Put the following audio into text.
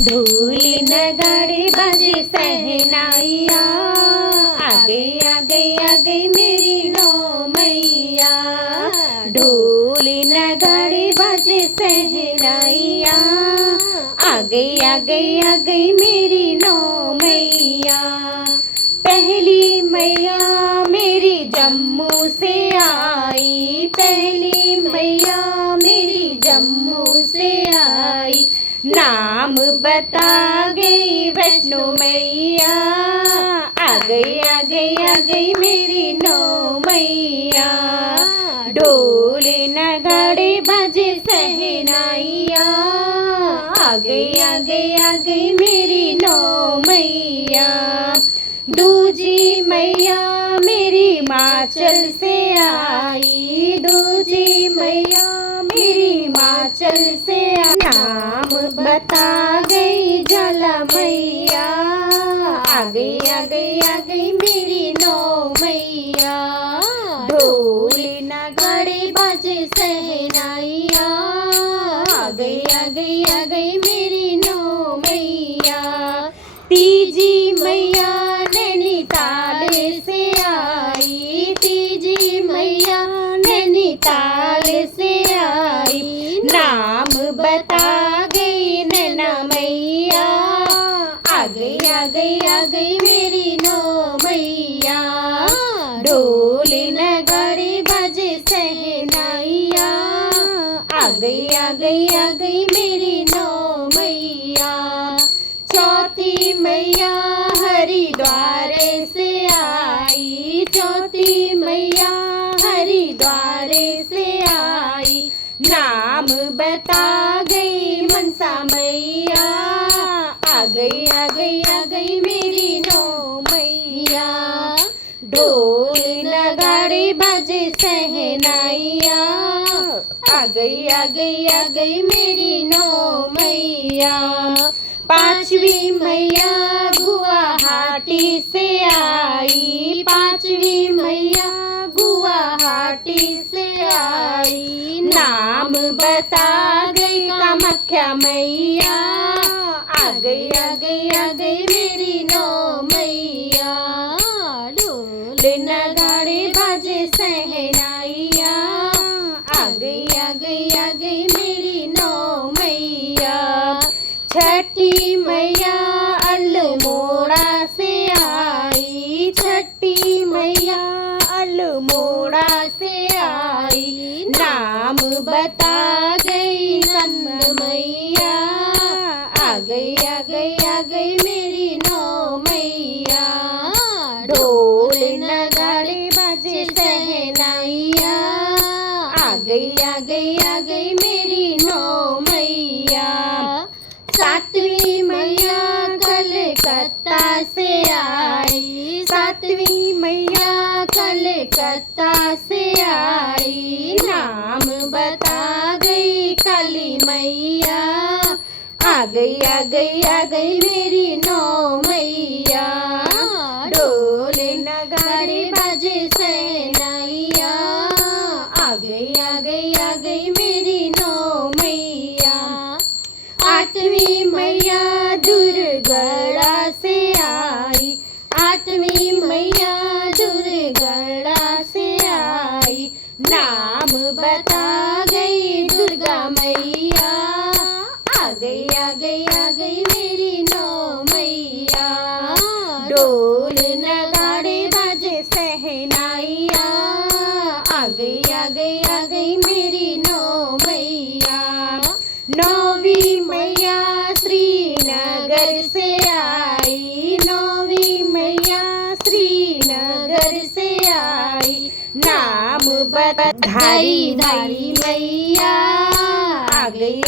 ढोल नगाड़े बाजे सहनाइया, आ गई मेरी नौ मैया। ढोल नगाड़े बाजे सहनाइया, आ गई मेरी नौ मैया। पहली मैया मेरी जम्मू से आई, पहली मैया मेरी जम्मू से आई। नाम बता गई वैष्णो मैया, आ गई मेरी नौ मैया। ढोल नगाड़े बाजे सहनाइया, आ गई मेरी नौ मैया। दूजी मैया मेरी हिमाचल से आई, दूजी मैया मेरी हिमाचल से आई। नाम बता गई ज्वाला मैया, आ गई मेरी नौ मैया। ढोल नगाड़े बाजे सहनाइया, आ गई मेरी नौ मैया। तीजी मैया नैनीताल से आई, तीजी मैया नैनीताल से आई। नाम बता गई नैना मैया, आ गई मेरी नौ मैया। ढोल नगाड़े बाजे सहनाइया, आ गई मेरी नौ मैया। चौथी मैया हरिद्वार से आई, चौथी मैया हरिद्वार से आई। नाम बता गई मनसा मैया, आ गई मेरी नौ मैया। ढोल नगाड़े बाजे सहनाइया, आ गई मेरी नौ मैया। पांचवी मैया गुवाहाटी से आई, पांचवी मैया गुवाहाटी से आई। नाम बता गई कामाख्या मैया, आ गई मेरी नौ मैया। ढोल नगाड़े बाजे सहनाइया, आ गई मेरी नौ मैया। छठी मैया अल्मोड़ा से आई, छठी मैया अल्मोड़ा से आई। नाम बता गई नंद मैया, आ गई मेरी नौ मैया। ढोल नगाड़े बाजे सहनाइया, आ गई मेरी नौ मैया। सातवीं मैया कलकत्ता से आई, सातवीं मैया कलकत्ता से आई। नाम बता गई काली मैया, आ गई मेरी नौ मैया। ढोल नगाड़े बाजे सहनाइया, आ गई मेरी नौ मैया। आठवीं मैया दुर्गड़ा से आई, आठवीं मैया दुर्गड़ा से आई। नाम बता गई दुर्गा मैया, आ गई मेरी नौ मैया। ढोल नगाड़े बाजे सहनाइया, आ गई मेरी नौ मैया। नौवीं मैया श्रीनगर से आई, नौवीं मैया श्रीनगर से आई। नाम बधाई धारी मैया, आ गई